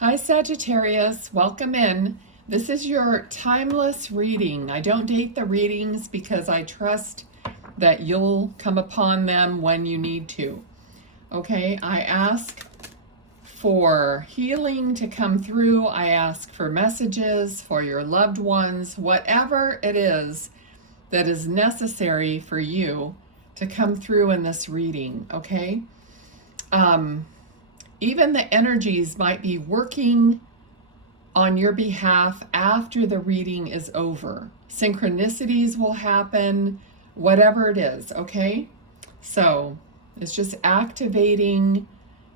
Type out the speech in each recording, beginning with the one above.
Hi Sagittarius, welcome in. This is your timeless reading. I don't date the readings because I trust that you'll come upon them when you need to. Okay, I ask for healing to come through. I ask for messages for your loved ones, whatever it is that is necessary for you to come through in this reading, okay? Even the energies might be working on your behalf after the reading is over. Synchronicities will happen, whatever it is, okay? So it's just activating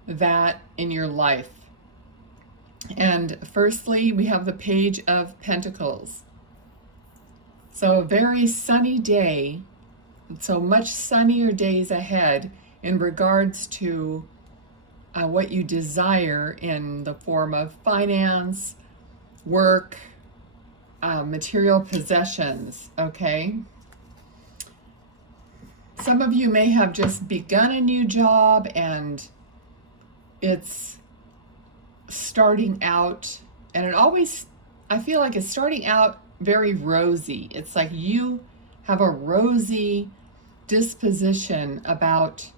that in your life. And firstly, we have the Page of Pentacles. So a very sunny day, so much sunnier days ahead in regards to what you desire in the form of finance, work, material possessions, okay? Some of you may have just begun a new job and it's starting out, and I feel like it's starting out very rosy. It's like you have a rosy disposition about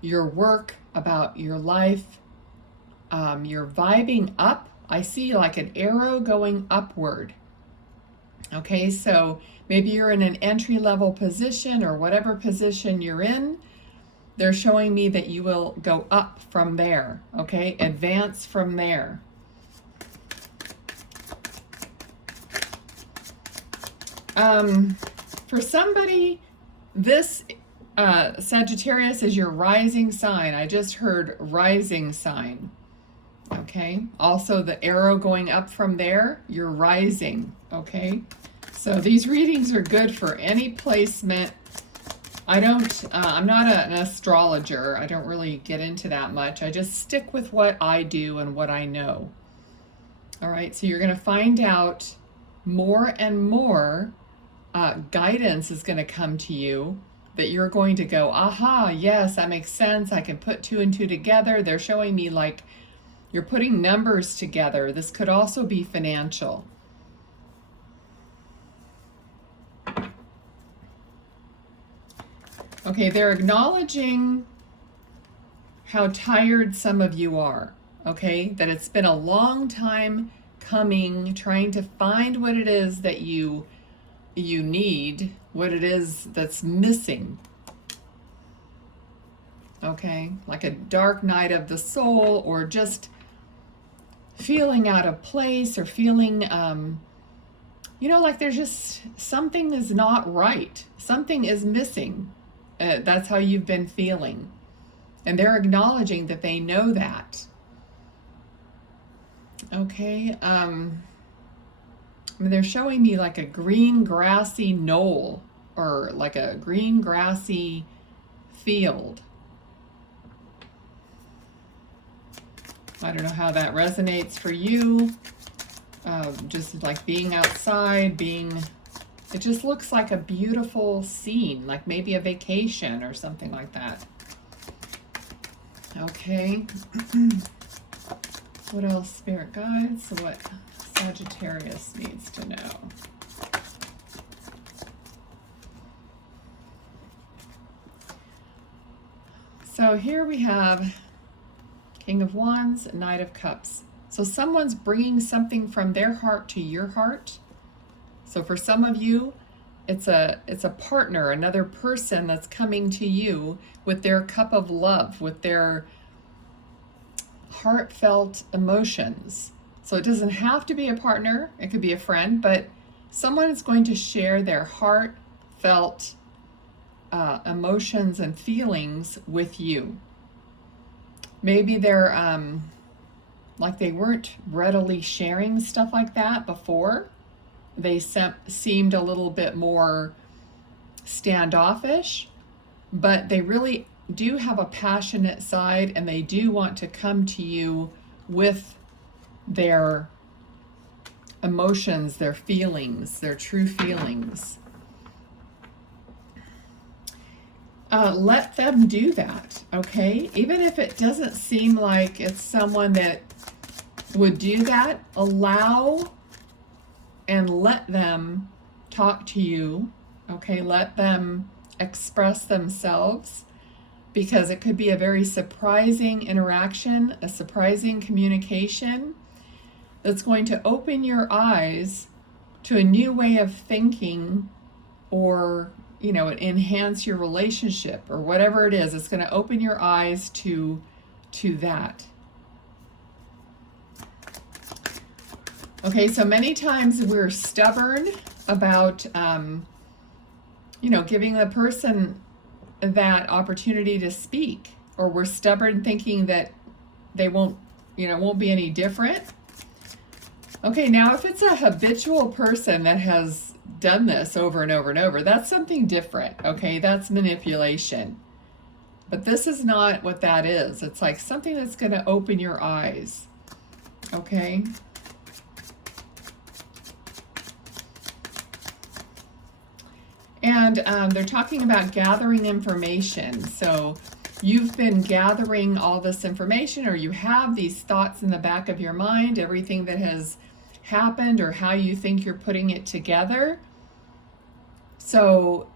your work, about your life. You're vibing up. I see like an arrow going upward. Okay, so maybe you're in an entry-level position or whatever position you're in. They're showing me that you will go up from there, okay? Advance from there. For somebody, this Sagittarius is your rising sign. I just heard rising sign. Okay. Also the arrow going up from there, you're rising. Okay. So these readings are good for any placement. I'm not an astrologer. I don't really get into that much. I just stick with what I do and what I know. All right. So you're going to find out more and more guidance is going to come to you, that you're going to go, aha, yes, that makes sense. I can put two and two together. They're showing me like you're putting numbers together. This could also be financial. Okay, they're acknowledging how tired some of you are, okay? That it's been a long time coming, trying to find what it is that you need, what it is that's missing. Okay, like a dark night of the soul, or just feeling out of place, or feeling, like there's just something is not right. Something is missing. That's how you've been feeling. And they're acknowledging that they know that. Okay, they're showing me like a green grassy knoll, or like a green grassy field. I don't know how that resonates for you. Just like being outside, it just looks like a beautiful scene, like maybe a vacation or something like that. Okay. What else, Spirit Guides? What Sagittarius needs to know? So here we have King of Wands, Knight of Cups. So someone's bringing something from their heart to your heart. So for some of you, it's a partner, another person that's coming to you with their cup of love, with their heartfelt emotions. So it doesn't have to be a partner, it could be a friend, but someone is going to share their heartfelt emotions and feelings with you. Maybe they're like they weren't readily sharing stuff like that before. They seemed a little bit more standoffish, but they really do have a passionate side, and they do want to come to you with their emotions, their feelings, their true feelings. Let them do that, okay? Even if it doesn't seem like it's someone that would do that. Allow and let them talk to you, okay? Let them express themselves, because it could be a very surprising interaction, a surprising communication that's going to open your eyes to a new way of thinking, or, you know, enhance your relationship, or whatever it is. It's going to open your eyes to that. Okay, so many times we're stubborn about, you know, giving the person that opportunity to speak, or we're stubborn thinking that they won't, you know, won't be any different. Okay, now if it's a habitual person that has done this over and over and over, that's something different, okay? That's manipulation. But this is not what that is. It's like something that's going to open your eyes, okay? And they're talking about gathering information. So you've been gathering all this information, or you have these thoughts in the back of your mind, everything that has happened, or how you think you're putting it together. So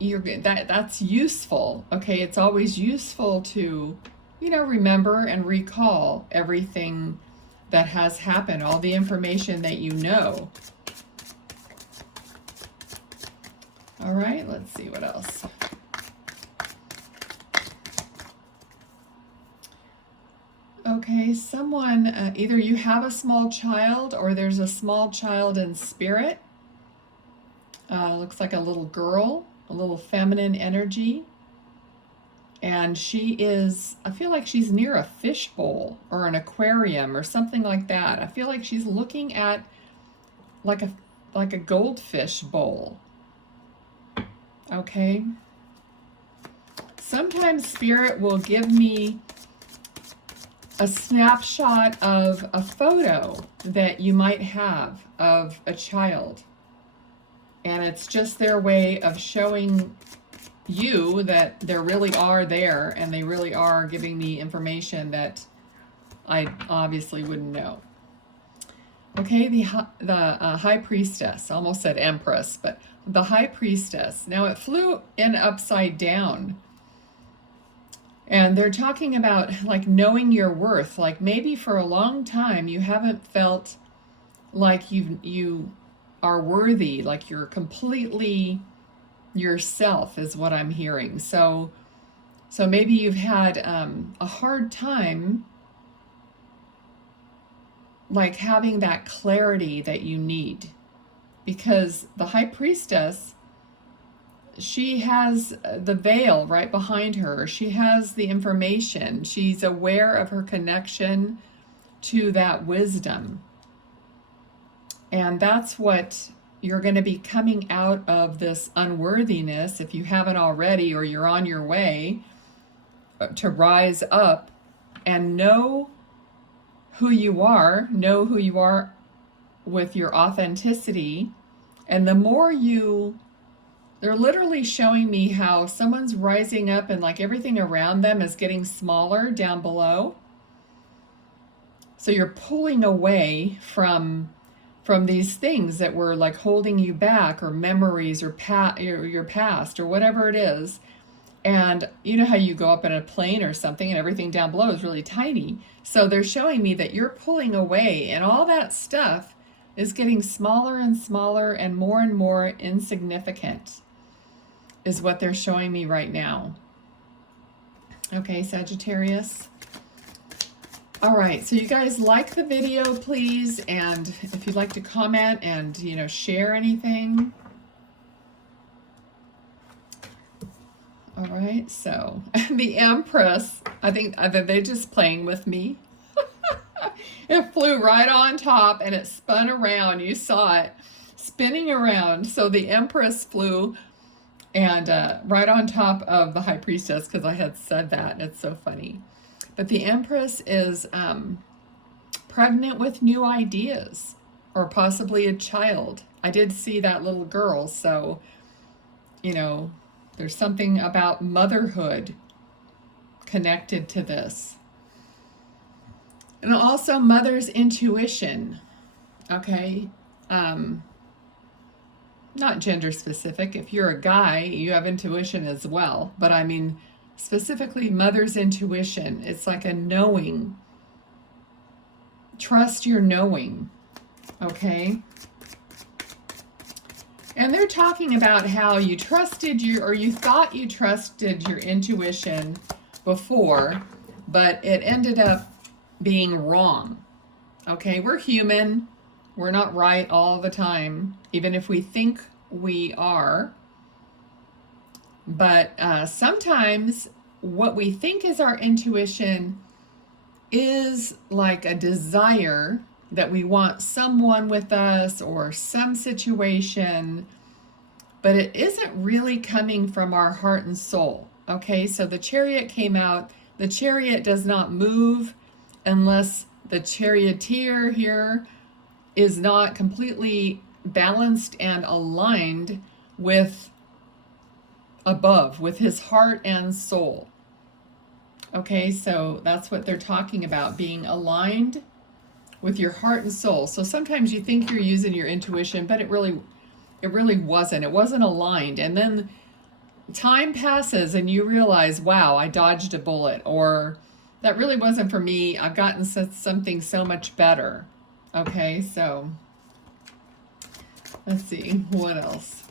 that's useful, okay? It's always useful to, you know, remember and recall everything that has happened, all the information that you know. All right, let's see what else. Okay, someone, either you have a small child, or there's a small child in spirit. Looks like a little girl, a little feminine energy. And she is, I feel like she's near a fish bowl or an aquarium or something like that. I feel like she's looking at like a goldfish bowl. Okay. Sometimes spirit will give me a snapshot of a photo that you might have of a child. And it's just their way of showing you that they really are there, and they really are giving me information that I obviously wouldn't know. Okay, the high priestess, almost said empress, but the high priestess. Now it flew in upside down. And they're talking about like knowing your worth. Like maybe for a long time you haven't felt like you are worthy, like you're completely yourself, is what I'm hearing. So maybe you've had a hard time like having that clarity that you need, because the high priestess, she has the veil right behind her. She has the information. She's aware of her connection to that wisdom. And that's what you're going to be coming out of, this unworthiness, if you haven't already, or you're on your way to rise up and know who you are with your authenticity. And the more they're literally showing me how someone's rising up and like everything around them is getting smaller down below. So you're pulling away from these things that were like holding you back, or memories, or your past, or whatever it is. And you know how you go up in a plane or something and everything down below is really tiny. So they're showing me that you're pulling away, and all that stuff is getting smaller and smaller and more insignificant, is what they're showing me right now. Okay, Sagittarius. All right, so you guys like the video, please, and if you'd like to comment and, you know, share anything. All right, so the Empress, I think they're just playing with me. It flew right on top and it spun around. You saw it spinning around. So the Empress flew and right on top of the High Priestess, because I had said that, and it's so funny. But the Empress is pregnant with new ideas, or possibly a child. I did see that little girl, so, you know, there's something about motherhood connected to this. And also mother's intuition, okay? Not gender specific. If you're a guy, you have intuition as well. But I mean, specifically mother's intuition. It's like a knowing. Trust your knowing, okay? And they're talking about how you trusted or you thought you trusted your intuition before, but it ended up being wrong. Okay, we're human. We're not right all the time, even if we think we are. But sometimes what we think is our intuition is like a desire that we want someone with us or some situation, but it isn't really coming from our heart and soul. Okay, so the Chariot came out. The Chariot does not move unless the charioteer here is not completely balanced and aligned with above, with his heart and soul. Okay, so that's what they're talking about, being aligned with your heart and soul. So sometimes you think you're using your intuition, but it really wasn't. It wasn't aligned. And then time passes and you realize, wow, I dodged a bullet, or that really wasn't for me. I've gotten something so much better. Okay, so let's see, what else?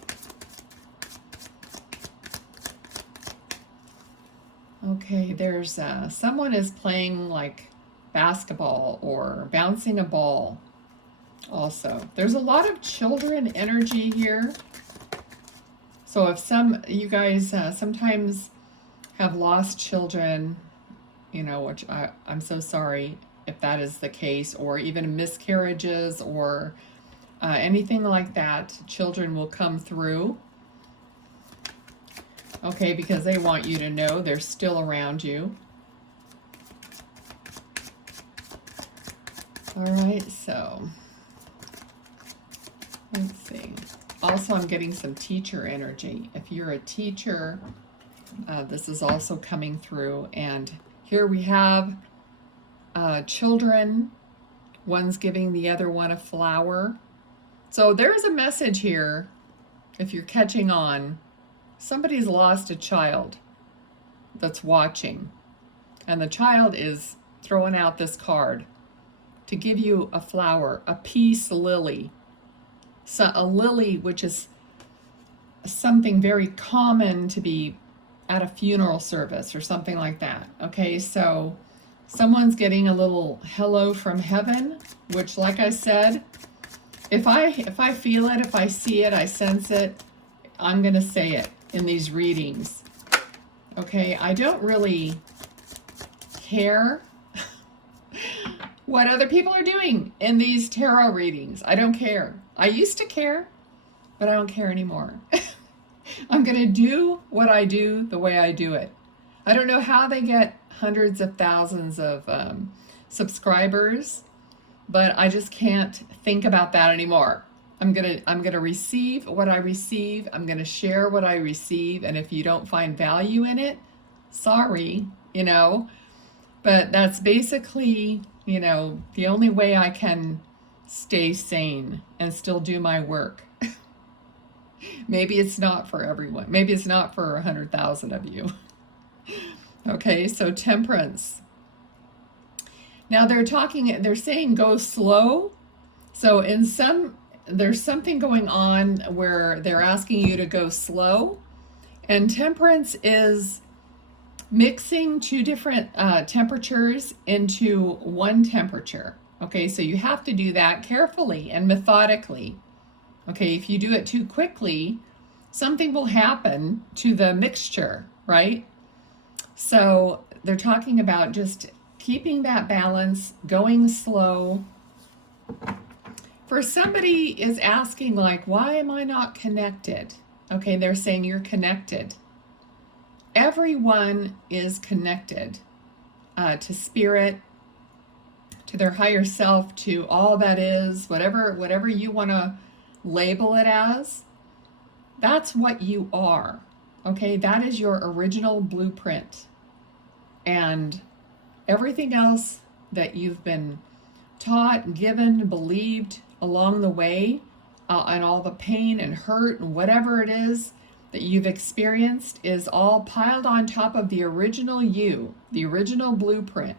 Okay, there's someone is playing like basketball or bouncing a ball also. There's a lot of children energy here. So if you guys sometimes have lost children, you know, which I'm so sorry if that is the case, or even miscarriages or anything like that, children will come through. Okay, because they want you to know they're still around you. All right, so let's see. Also, I'm getting some teacher energy. If you're a teacher, this is also coming through. And here we have children. One's giving the other one a flower. So there's a message here, if you're catching on. Somebody's lost a child that's watching, and the child is throwing out this card to give you a flower, a peace lily. So a lily, which is something very common to be at a funeral service or something like that. Okay, so someone's getting a little hello from heaven, which, like I said, if I feel it, if I see it, I sense it, I'm going to say it in these readings. Okay, I don't really care what other people are doing in these tarot readings. I don't care. I used to care, but I don't care anymore. I'm going to do what I do the way I do it. I don't know how they get hundreds of thousands of subscribers, but I just can't think about that anymore. I'm gonna receive what I receive. I'm gonna share what I receive, and if you don't find value in it, sorry, you know. But that's basically, you know, the only way I can stay sane and still do my work. Maybe it's not for everyone. Maybe it's not for 100,000 of you. Okay, so temperance. Now they're saying go slow. So there's something going on where they're asking you to go slow. And temperance is mixing two different temperatures into one temperature. Okay, so you have to do that carefully and methodically. Okay, if you do it too quickly, something will happen to the mixture, right? So they're talking about just keeping that balance, going slow. For somebody is asking, like, why am I not connected? Okay, they're saying you're connected. Everyone is connected to spirit, to their higher self, to all that is, whatever you want to label it as. That's what you are. Okay, that is your original blueprint. And everything else that you've been taught, given, believed along the way, and all the pain and hurt and whatever it is that you've experienced is all piled on top of the original you, the original blueprint.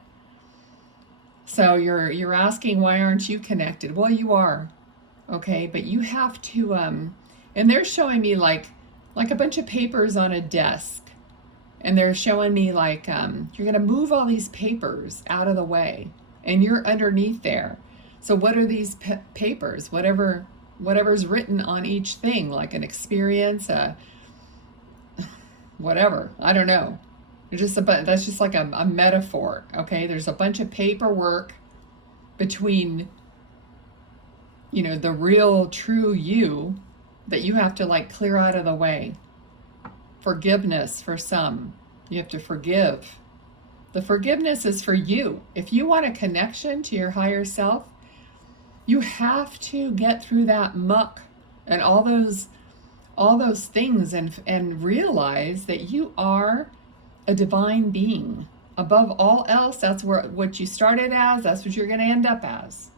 So you're asking, why aren't you connected? Well, you are, okay, but you have to, and they're showing me like a bunch of papers on a desk, and they're showing me like, you're gonna move all these papers out of the way, and you're underneath there. So what are these papers? Whatever's written on each thing, like an experience, whatever, I don't know. That's just like a metaphor, okay? There's a bunch of paperwork between, the real, true you that you have to like clear out of the way. Forgiveness for some. You have to forgive. The forgiveness is for you. If you want a connection to your higher self, you have to get through that muck and all those things and realize that you are a divine being. Above all else, that's what you started as, that's what you're going to end up as.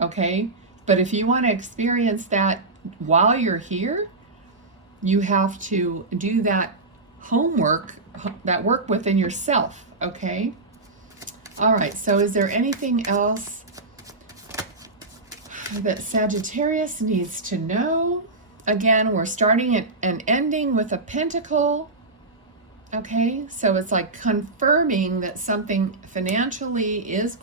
Okay? But if you want to experience that while you're here, you have to do that homework, that work within yourself. Okay? All right, so is there anything else that Sagittarius needs to know? Again, we're starting and ending with a pentacle. Okay, so it's like confirming that something financially is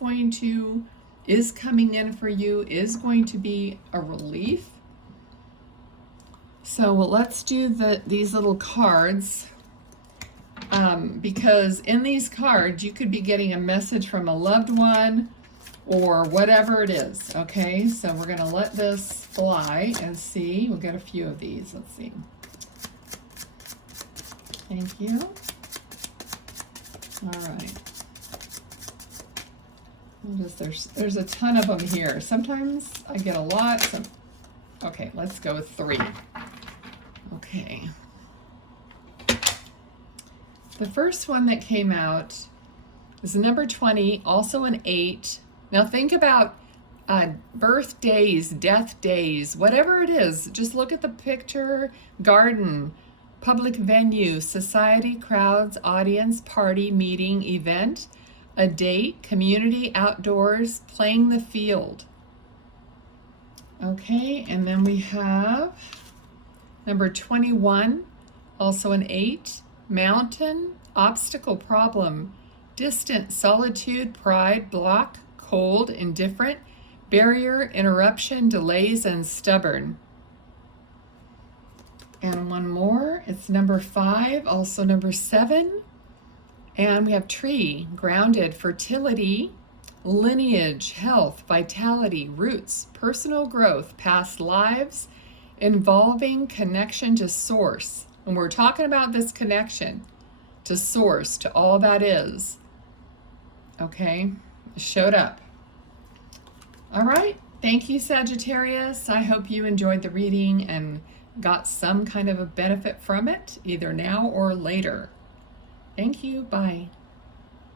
coming in for you, is going to be a relief. So let's do these little cards, because in these cards you could be getting a message from a loved one or whatever it is. Okay, so we're going to let this fly and see. We'll get a few of these. Let's see. Thank you. All right. There's a ton of them here. Sometimes I get a lot. Okay, let's go with 3. Okay. The first one that came out is number 20, also an 8. Now think about birthdays, death days, whatever it is. Just look at the picture. Garden, public venue, society, crowds, audience, party, meeting, event, a date, community, outdoors, playing the field. Okay, and then we have number 21, also an 8, mountain, obstacle, problem, distant, solitude, pride, block, cold, indifferent, barrier, interruption, delays, and stubborn. And one more, it's number 5, also number 7. And we have tree, grounded, fertility, lineage, health, vitality, roots, personal growth, past lives, involving connection to source. And we're talking about this connection to source, to all that is. Okay, it showed up. All right, thank you, Sagittarius. I hope you enjoyed the reading and got some kind of a benefit from it, either now or later. Thank you. Bye.